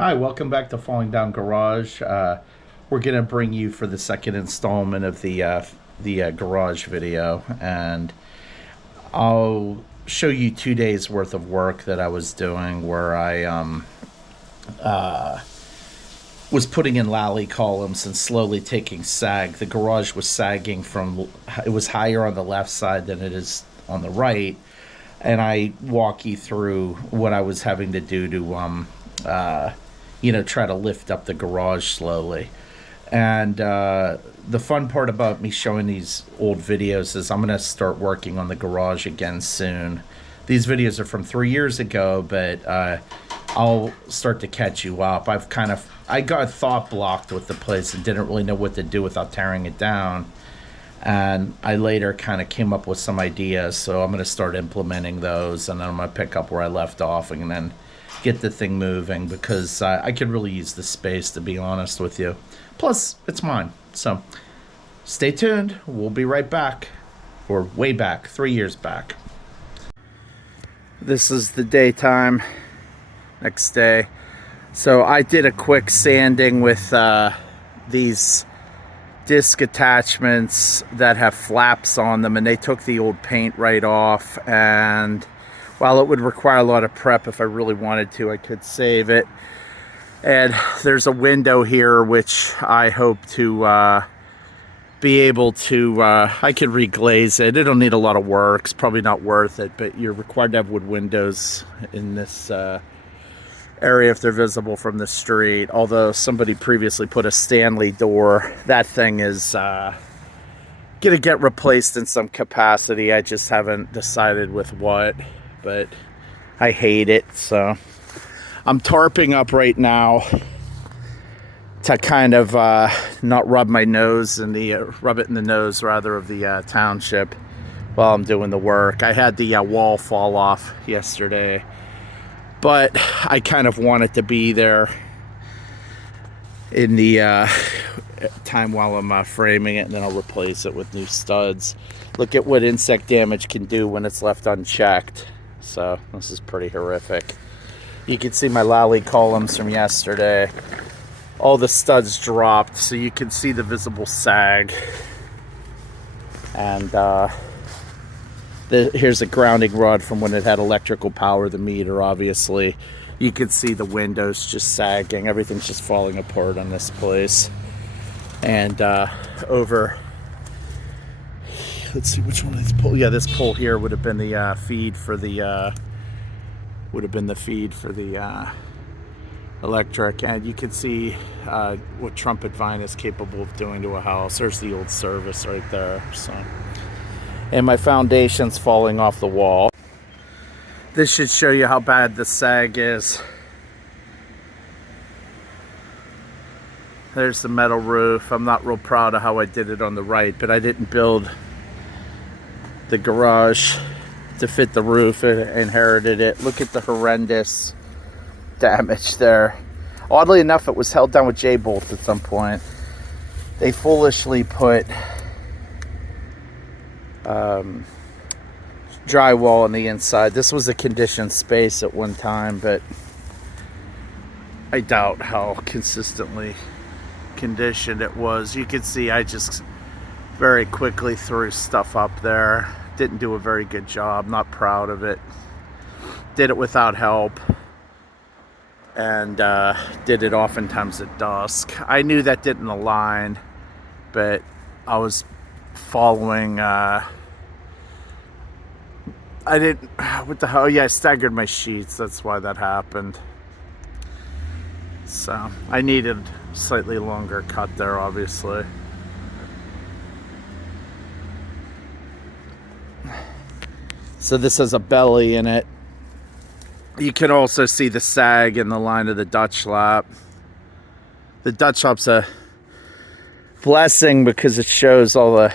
Hi, welcome back to Falling Down Garage. We're gonna bring you for the second installment of the garage video, and I'll show you 2 days worth of work that I was doing, where I was putting in lally columns and slowly taking sag. The garage was sagging it was higher on the left side than it is on the right, and I walk you through what I was having to do to try to lift up the garage slowly. And the fun part about me showing these old videos is I'm going to start working on the garage again soon. These videos are from 3 years ago, but I'll start to catch you up. I got thought blocked with the place and didn't really know what to do without tearing it down. And I later kind of came up with some ideas, so I'm going to start implementing those, and then I'm going to pick up where I left off and then get the thing moving, because I could really use the space, to be honest with you. Plus, it's mine. So stay tuned. We'll be right back, or way back, 3 years back. This is the daytime, next day. So I did a quick sanding with these disc attachments that have flaps on them, and they took the old paint right off. And while it would require a lot of prep, if I really wanted to, I could save it. And there's a window here which I hope to be able to, I could reglaze it. It'll need a lot of work. It's probably not worth it, but you're required to have wood windows in this area if they're visible from the street. Although somebody previously put a Stanley door. That thing is gonna get replaced in some capacity. I just haven't decided with what, but I hate it. So I'm tarping up right now to kind of not rub my nose in the rub it in the nose rather of the township while I'm doing the work. I had the wall fall off yesterday, but I kind of want it to be there in the time while I'm framing it, and then I'll replace it with new studs. Look at what insect damage can do when it's left unchecked. So this is pretty horrific. You can see my lally columns from yesterday. All the studs dropped, so you can see the visible sag. And here's a grounding rod from when it had electrical power, the meter, obviously. You can see the windows just sagging. Everything's just falling apart on this place. And over, let's see, which one of these poles? Yeah, this pole here would have been the feed for the electric. And you can see what trumpet vine is capable of doing to a house. There's the old service right there. So, and my foundation's falling off the wall. This should show you how bad the sag is. There's the metal roof. I'm not real proud of how I did it on the right, but I didn't build the garage to fit the roof. I inherited it. Look at the horrendous damage there. Oddly enough, it was held down with J-bolts at some point. They foolishly put drywall on the inside. This was a conditioned space at one time, but I doubt how consistently conditioned it was. You can see I just very quickly threw stuff up there. Didn't do a very good job. Not proud of it. Did it without help, and did it oftentimes at dusk. I knew that didn't align, but I was following I didn't, what the hell, yeah, I staggered my sheets. That's why that happened. So I needed a slightly longer cut there, obviously. So this has a belly in it. You can also see the sag in the line of the Dutch lap. The Dutch lap's a blessing because it shows all the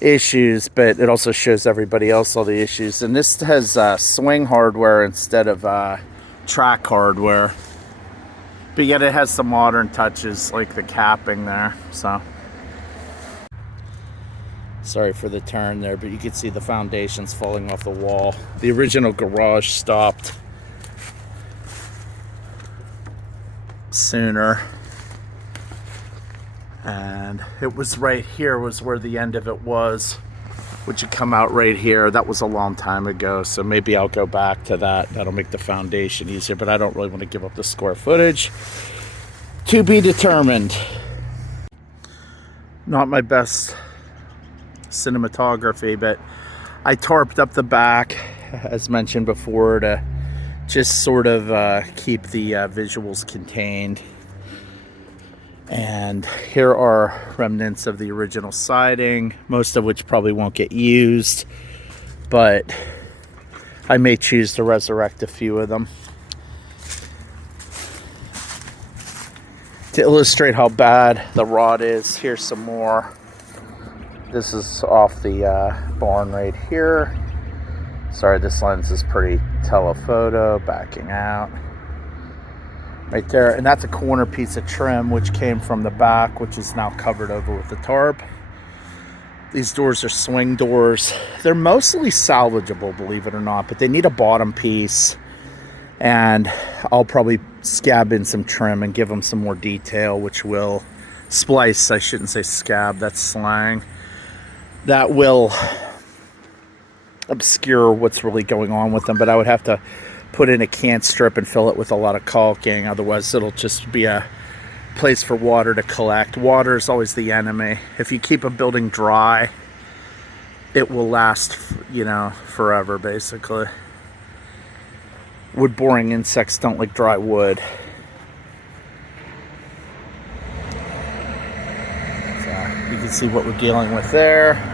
issues, but it also shows everybody else all the issues. And this has swing hardware instead of track hardware, but yet it has some modern touches like the capping there. So sorry for the turn there, but you can see the foundations falling off the wall. The original garage stopped sooner. And it was right here was where the end of it was, which would come out right here. That was a long time ago, so maybe I'll go back to that. That'll make the foundation easier, but I don't really want to give up the square footage. To be determined. Not my best cinematography, but I tarped up the back, as mentioned before, to just sort of keep the visuals contained. And here are remnants of the original siding, most of which probably won't get used, but I may choose to resurrect a few of them. To illustrate how bad the rot is, here's some more. This is off the barn right here. Sorry, this lens is pretty telephoto, backing out. Right there, and that's a corner piece of trim which came from the back, which is now covered over with the tarp. These doors are swing doors. They're mostly salvageable, believe it or not, but they need a bottom piece, and I'll probably scab in some trim and give them some more detail, which will splice. I shouldn't say scab, that's slang. That will obscure what's really going on with them, but I would have to put in a can strip and fill it with a lot of caulking. Otherwise, it'll just be a place for water to collect. Water is always the enemy. If you keep a building dry, it will last, you know, forever, basically. Wood-boring insects don't like dry wood. So you can see what we're dealing with there.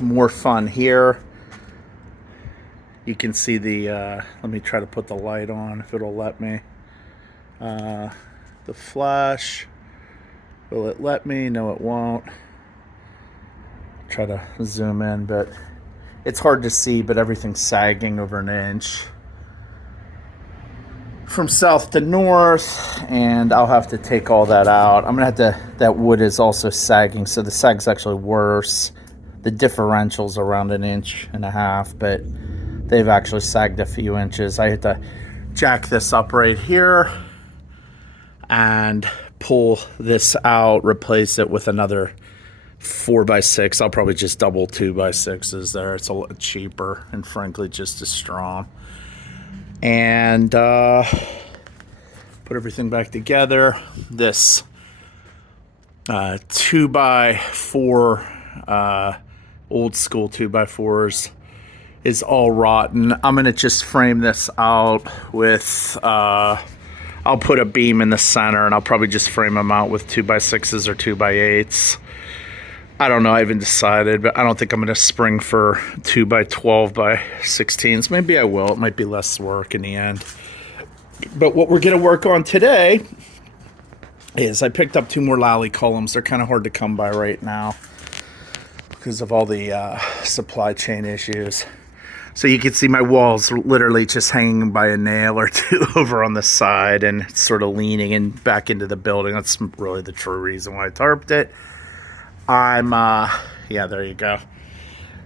More fun here. You can see the let me try to put the light on if it'll let me. The flash, will it let me? No, it won't. Try to zoom in, but it's hard to see, but everything's sagging over an inch from south to north, and I'll have to take all that out. I'm gonna have to, that wood is also sagging, so the sag's actually worse. The differential's around 1.5 inches, but they've actually sagged a few inches. I had to jack this up right here and pull this out, replace it with another 4x6. I'll probably just double 2x6s there. It's a lot cheaper and frankly just as strong. And put everything back together. This 2x4 old school 2x4s is all rotten. I'm gonna just frame this out with I'll put a beam in the center, and I'll probably just frame them out with 2x6s or 2x8s. I don't know, I haven't decided, but I don't think I'm gonna spring for 2x12x16s. Maybe I will. It might be less work in the end. But what we're gonna work on today is I picked up 2 more lally columns. They're kind of hard to come by right now because of all the supply chain issues. So you can see my walls literally just hanging by a nail or two over on the side, and it's sort of leaning in back into the building. That's really the true reason why I tarped it. Yeah, there you go.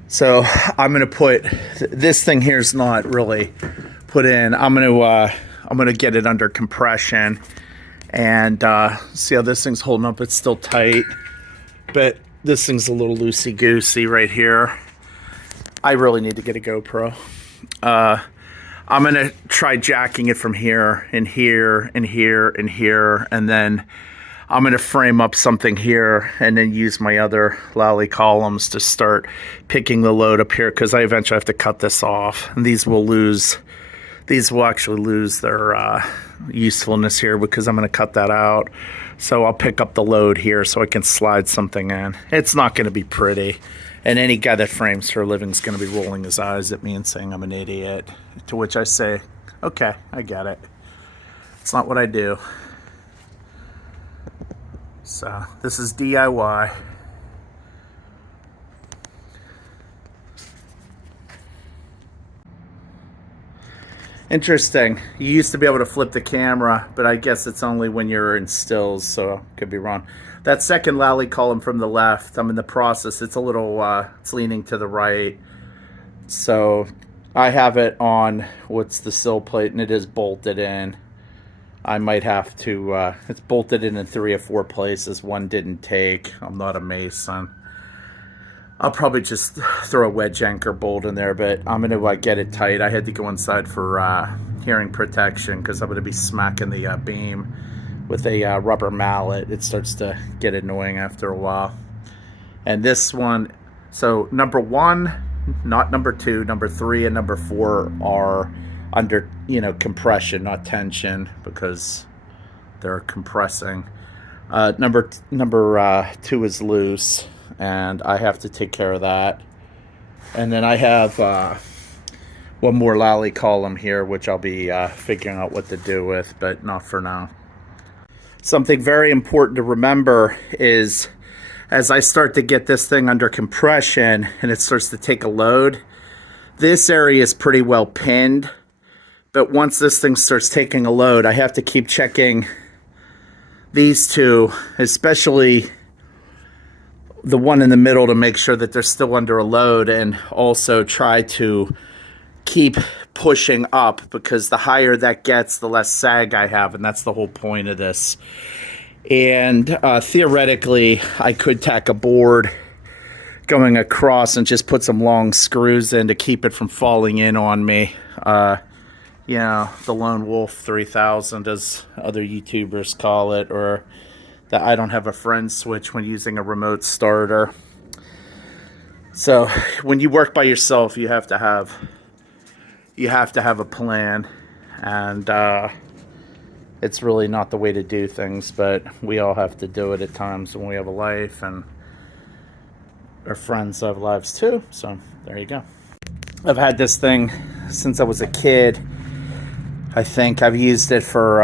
So I'm gonna put, this thing here is not really put in. I'm gonna get it under compression and see how this thing's holding up. It's still tight, but this thing's a little loosey-goosey right here. I really need to get a GoPro. I'm gonna try jacking it from here and here and here and here, and then I'm gonna frame up something here and then use my other lally columns to start picking the load up here, because I eventually have to cut this off, and these will actually lose their usefulness here because I'm gonna cut that out. So I'll pick up the load here so I can slide something in. It's not gonna be pretty. And any guy that frames for a living is gonna be rolling his eyes at me and saying I'm an idiot. To which I say, okay, I get it. It's not what I do. So this is DIY. Interesting. You used to be able to flip the camera, but I guess it's only when you're in stills, so could be wrong. That second lally column from the left, I'm in the process. It's a little, it's leaning to the right. So I have it on what's the sill plate, and it is bolted in. I might have to, it's bolted in 3 or 4 places. One didn't take. I'm not a mason. I'll probably just throw a wedge anchor bolt in there, but I'm going to get it tight. I had to go inside for hearing protection because I'm going to be smacking the beam with a rubber mallet. It starts to get annoying after a while. And this one, so number 1, not number 2, number 3 and number 4 are under, compression, not tension, because they're compressing. Number 2 is loose, and I have to take care of that. And then I have one more lally column here, which I'll be figuring out what to do with, but not for now. Something very important to remember is, as I start to get this thing under compression and it starts to take a load, this area is pretty well pinned. But once this thing starts taking a load, I have to keep checking these two, especially the one in the middle, to make sure that they're still under a load, and also try to keep pushing up, because the higher that gets, the less sag I have, and that's the whole point of this. And theoretically, I could tack a board going across and just put some long screws in to keep it from falling in on me. The Lone Wolf 3000, as other YouTubers call it, or the I don't have a friend switch when using a remote starter. So when you work by yourself, you have to have a plan, and it's really not the way to do things, but we all have to do it at times when we have a life, and our friends have lives too. So there you go. I've had this thing since I was a kid. I think I've used it for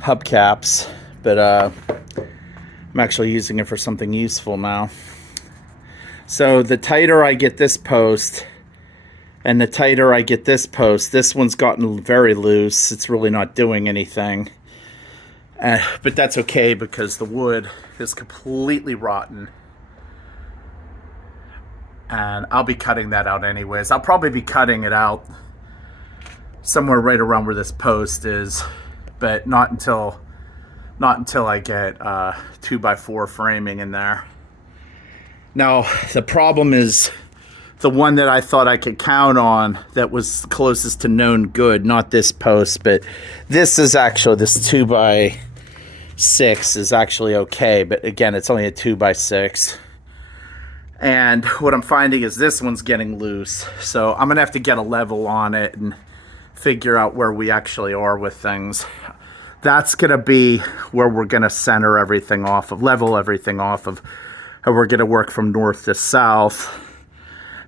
hubcaps, but I'm actually using it for something useful now. So the tighter I get this post, and the tighter I get this post, this one's gotten very loose. It's really not doing anything. But that's okay, because the wood is completely rotten. And I'll be cutting that out anyways. I'll probably be cutting it out somewhere right around where this post is, but not until I get 2x4 framing in there. Now, the problem is the one that I thought I could count on that was closest to known good, not this post, but this is actually, this 2x6 is actually okay, but again, it's only a 2x6. And what I'm finding is this one's getting loose, so I'm gonna have to get a level on it and figure out where we actually are with things. That's gonna be where we're gonna center everything off of, level everything off of, and we're gonna work from north to south.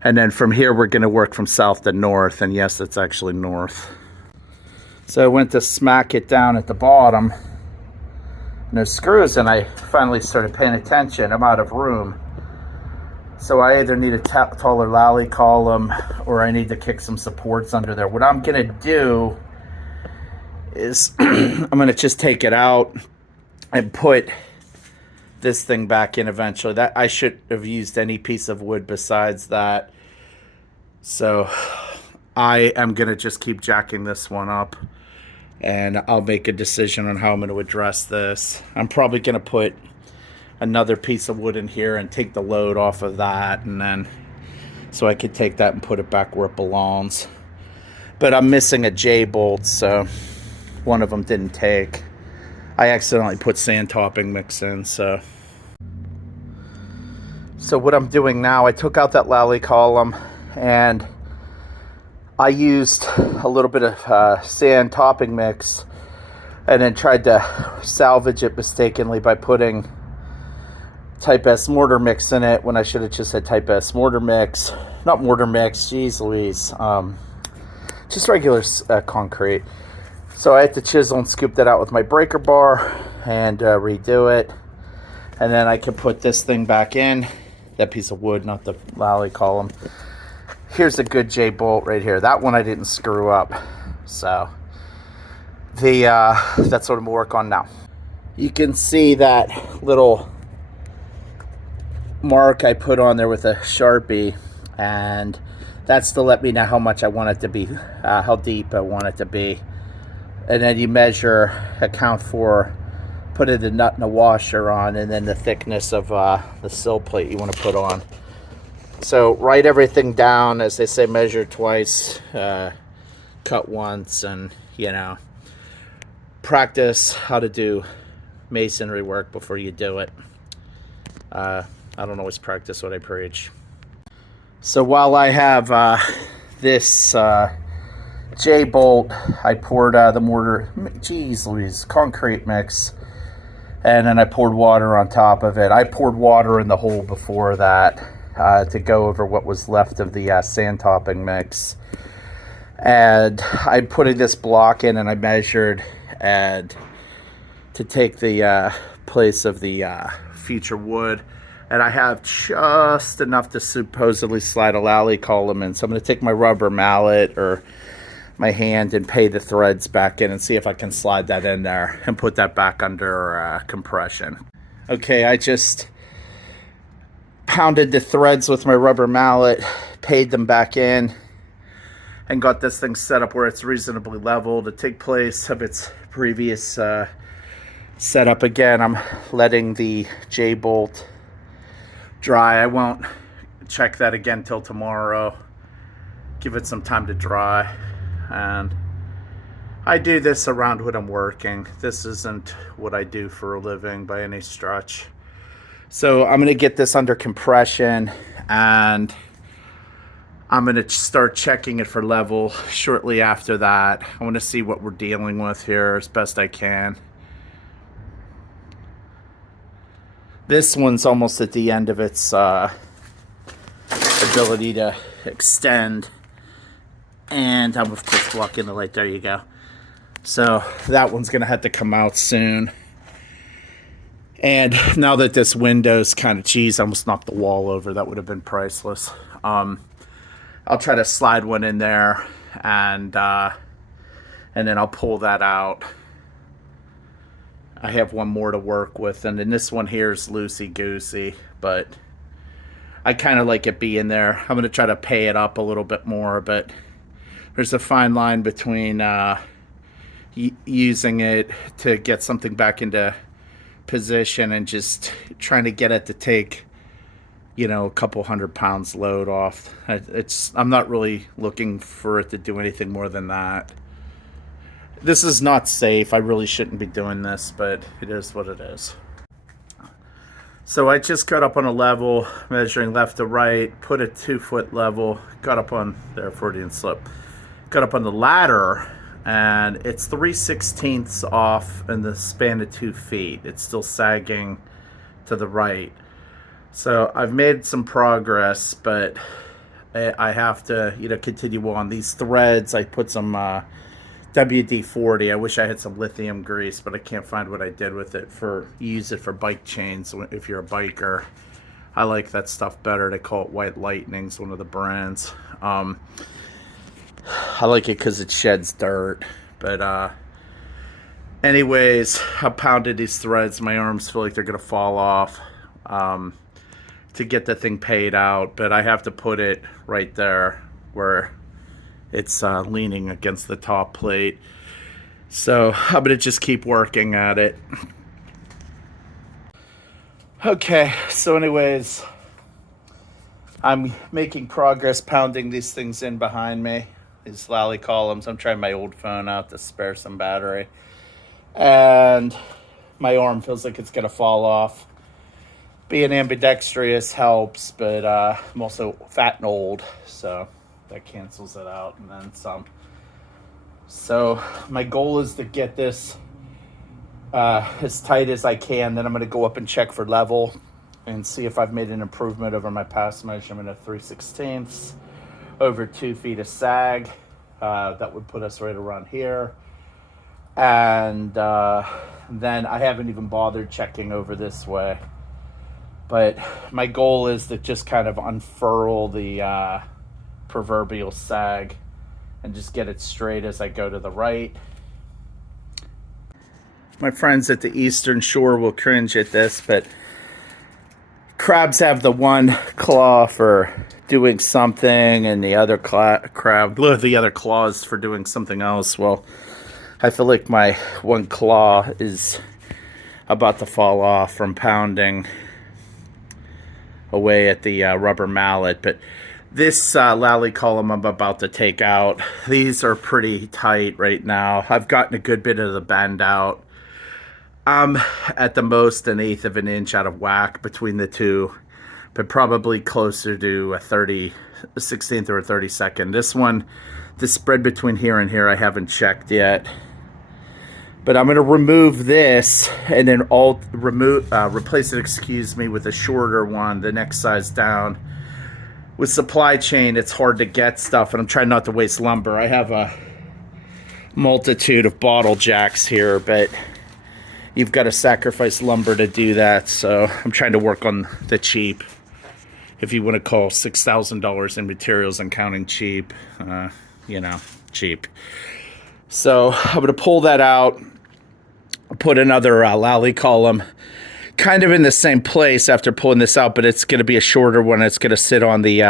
And then from here, we're gonna work from south to north, and yes, it's actually north. So I went to smack it down at the bottom, and there's screws, and I finally started paying attention. I'm out of room. So I either need a taller lally column, or I need to kick some supports under there. What I'm gonna do is I'm gonna just take it out and put this thing back in eventually. That I should have used any piece of wood besides that. So I am gonna just keep jacking this one up, and I'll make a decision on how I'm gonna address this. I'm probably gonna put another piece of wood in here and take the load off of that, and then so I could take that and put it back where it belongs. But I'm missing a J bolt, so one of them didn't take. I accidentally put sand topping mix in, so what I'm doing now, I took out that lally column, and I used a little bit of sand topping mix, and then tried to salvage it mistakenly by putting Type S mortar mix in it, when I should have just had Type S mortar mix. Not mortar mix, geez Louise. Just regular concrete. So I had to chisel and scoop that out with my breaker bar and redo it. And then I can put this thing back in. That piece of wood, not the lally column. Here's a good J bolt right here. That one I didn't screw up. So that's what I'm gonna work on now. You can see that little mark I put on there with a Sharpie. and that's to let me know how much I want it to be, how deep I want it to be. And then you measure, account for, put the nut and the washer on, and then the thickness of the sill plate you want to put on. So write everything down, as they say, measure twice, cut once, and practice how to do masonry work before you do it. I don't always practice what I preach. So while I have this J-bolt, I poured the mortar, geez Louise, concrete mix, and then I poured water on top of it. I poured water in the hole before that to go over what was left of the sand topping mix. And I'm putting this block in, and I measured and to take the place of the future wood, and I have just enough to supposedly slide a lally column in. So I'm going to take my rubber mallet or my hand and pay the threads back in and see if I can slide that in there and put that back under compression. Okay, I just pounded the threads with my rubber mallet, paid them back in, and got this thing set up where it's reasonably level to take place of its previous setup. Again, I'm letting the J-bolt dry. I won't check that again till tomorrow. Give it some time to dry. And I do this around when I'm working. This isn't what I do for a living by any stretch. So I'm going to get this under compression, and I'm going to start checking it for level shortly after that. I want to see what we're dealing with here as best I can. This one's almost at the end of its ability to extend. And I'm just blocking the light. There you go. So that one's going to have to come out soon. And now that this window's kind of, geez, I almost knocked the wall over. That would have been priceless. I'll try to slide one in there, and then I'll pull that out. I have one more to work with, and then this one here is loosey-goosey, but I kind of like it being there. I'm going to try to pay it up a little bit more, but there's a fine line between using it to get something back into position and just trying to get it to take, a couple 100 pounds load off. I'm not really looking for it to do anything more than that. This is not safe. I really shouldn't be doing this, but it is what it is. So I just got up on a level, measuring left to right, put a 2-foot level, got up on there, Freudian slip, got up on the ladder, and it's 3/16 off in the span of 2 feet. It's still sagging to the right. So I've made some progress, but I have to, continue on. These threads, I put some WD-40. I wish I had some lithium grease, but I can't find what I did with it. Use it for bike chains if you're a biker. I like that stuff better. They call it White Lightning. It's one of the brands. I like it because it sheds dirt. But anyways, I pounded these threads. My arms feel like they're going to fall off to get the thing paid out. But I have to put it right there where it's leaning against the top plate. So I'm going to just keep working at it. Okay, so anyways, I'm making progress pounding these things in behind me. These lally columns. I'm trying my old phone out to spare some battery. And my arm feels like it's going to fall off. Being ambidextrous helps, but I'm also fat and old, so that cancels it out and then some. So my goal is to get this as tight as I can. Then I'm going to go up and check for level and see if I've made an improvement over my past measurement of 3/16 over 2 feet of sag. That would put us right around here. And then I haven't even bothered checking over this way. But my goal is to just kind of unfurl the proverbial sag and just get it straight as I go to the right. My friends at the Eastern Shore will cringe at this, but crabs have the one claw for doing something and the other the other claws for doing something else. Well, I feel like my one claw is about to fall off from pounding away at the rubber mallet. But this lally column I'm about to take out, these are pretty tight right now. I've gotten a good bit of the bend out. I'm at the most 1/8 of an inch out of whack between the two, but probably closer to a 16th or a 32nd. This one, the spread between here and here, I haven't checked yet. But I'm going to remove this and then replace it, excuse me, with a shorter one, the next size down. With supply chain, it's hard to get stuff, and I'm trying not to waste lumber. I have a multitude of bottle jacks here, but you've got to sacrifice lumber to do that, so I'm trying to work on the cheap. If you want to call $6,000 in materials and counting cheap, you know, cheap. So I'm going to pull that out, put another lally column kind of in the same place after pulling this out, but it's going to be a shorter one. It's going to sit on the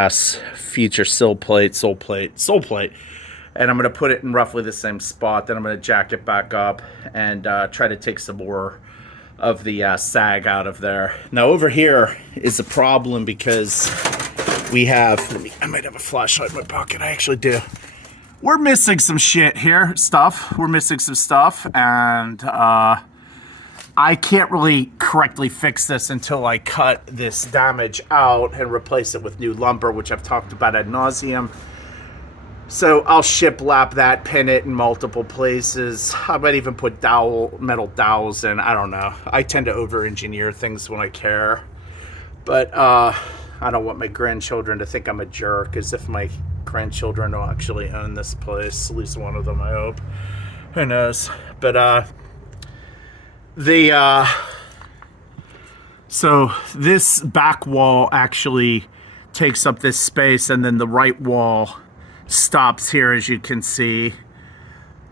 future sole plate. And I'm going to put it in roughly the same spot. Then I'm going to jack it back up and try to take some more of the sag out of there. Now over here is a problem because we have, I might have a flashlight in my pocket. I actually do. We're missing some shit here, We're missing some stuff, and I can't really correctly fix this until I cut this damage out and replace it with new lumber, which I've talked about ad nauseum. So I'll shiplap that, pin it in multiple places. I might even put metal dowels in. I don't know. I tend to over-engineer things when I care. But I don't want my grandchildren to think I'm a jerk, as if my grandchildren will actually own this place. At least one of them, I hope. Who knows? But so this back wall actually takes up this space, and then the right wall stops here, as you can see.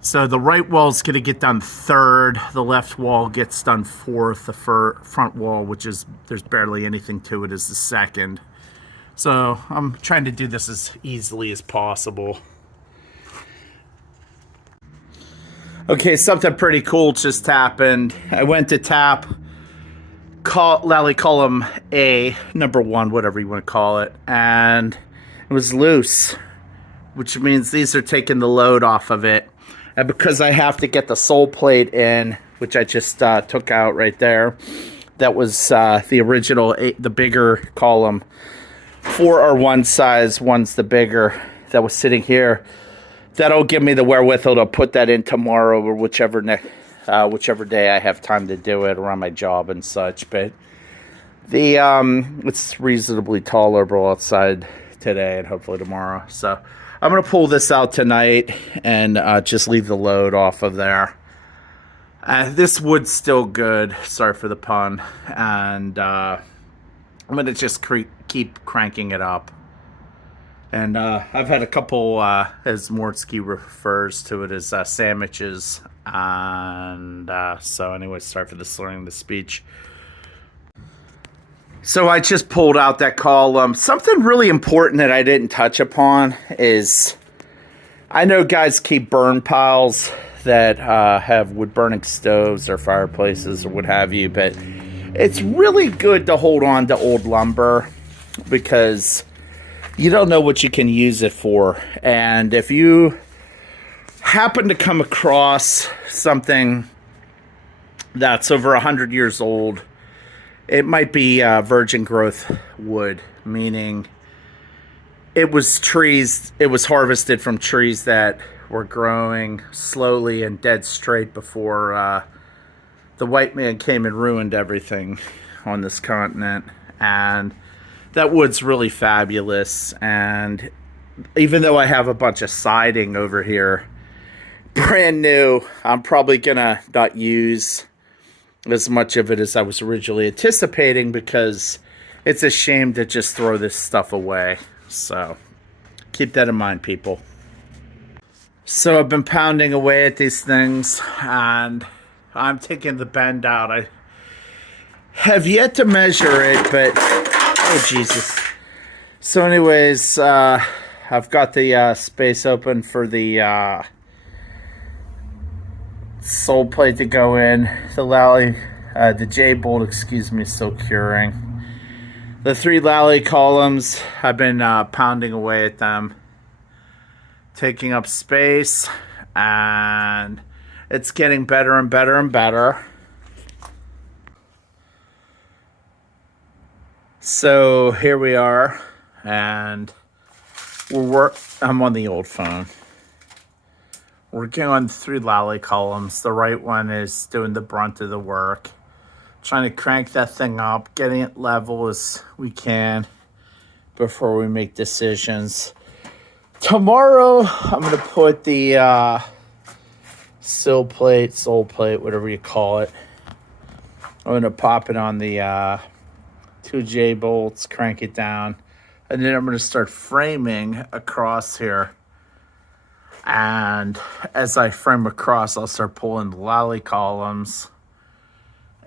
So the right wall is going to get done third. The left wall gets done fourth. The front wall, which is, there's barely anything to it, is the second. So I'm trying to do this as easily as possible. Okay, something pretty cool just happened. I went to tap lally column A, number 1, whatever you want to call it, and it was loose, which means these are taking the load off of it. And because I have to get the sole plate in, which I just took out right there, that was the original, the bigger column. 4 are one size, one's the bigger, that was sitting here. That'll give me the wherewithal to put that in tomorrow or whichever day I have time to do it around my job and such. But the it's reasonably tolerable outside today and hopefully tomorrow. So I'm going to pull this out tonight and just leave the load off of there. This wood's still good. Sorry for the pun. And I'm going to just keep cranking it up. And I've had a couple, as Mortsky refers to it, as sandwiches. And so anyway, sorry for the slurring of the speech. So I just pulled out that column. Something really important that I didn't touch upon is, I know guys keep burn piles that have wood-burning stoves or fireplaces or what have you, but it's really good to hold on to old lumber because you don't know what you can use it for. And if you happen to come across something that's over 100 years old, it might be virgin growth wood, meaning it was harvested from trees that were growing slowly and dead straight before the white man came and ruined everything on this continent. And that wood's really fabulous. And even though I have a bunch of siding over here, brand new, I'm probably gonna not use as much of it as I was originally anticipating because it's a shame to just throw this stuff away. So keep that in mind, people. So I've been pounding away at these things and I'm taking the bend out. I have yet to measure it, but Oh, Jesus. So anyways, I've got the space open for the sole plate to go in. The lally, the J-bolt, excuse me, is still curing. The 3 lally columns, I've been pounding away at them, taking up space, and it's getting better and better and better. So here we are, and I'm on the old phone. We're working on 3 lally columns. The right one is doing the brunt of the work. Trying to crank that thing up, getting it level as we can before we make decisions. Tomorrow, I'm going to put the sole plate, whatever you call it. I'm going to pop it on the 2 J-bolts, crank it down, and then I'm going to start framing across here. And as I frame across, I'll start pulling the lally columns,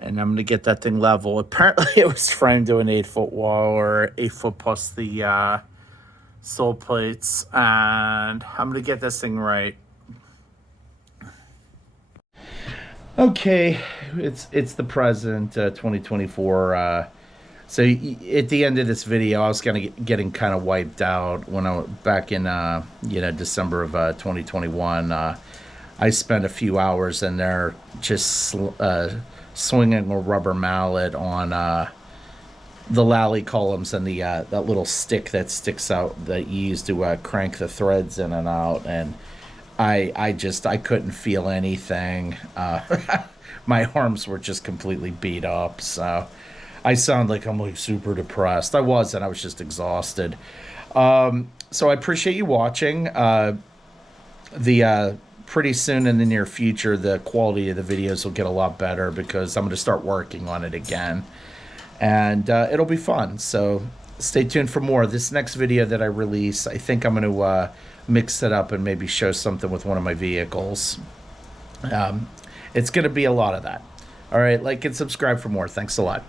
and I'm going to get that thing level. Apparently, it was framed to an 8-foot wall, or 8 foot plus the sole plates, and I'm going to get this thing right. Okay, it's the present, 2024. So at the end of this video, I was getting kind of wiped out when I was back in December of 2021. I spent a few hours in there just swinging a rubber mallet on the lally columns and the that little stick that sticks out that you use to crank the threads in and out, and I couldn't feel anything. My arms were just completely beat up, so I sound like I'm like super depressed. I wasn't. I was just exhausted. So I appreciate you watching. Pretty soon in the near future, the quality of the videos will get a lot better because I'm going to start working on it again, and it'll be fun. So stay tuned for more. This next video that I release, I think I'm going to mix it up and maybe show something with one of my vehicles. It's going to be a lot of that. All right, like and subscribe for more. Thanks a lot.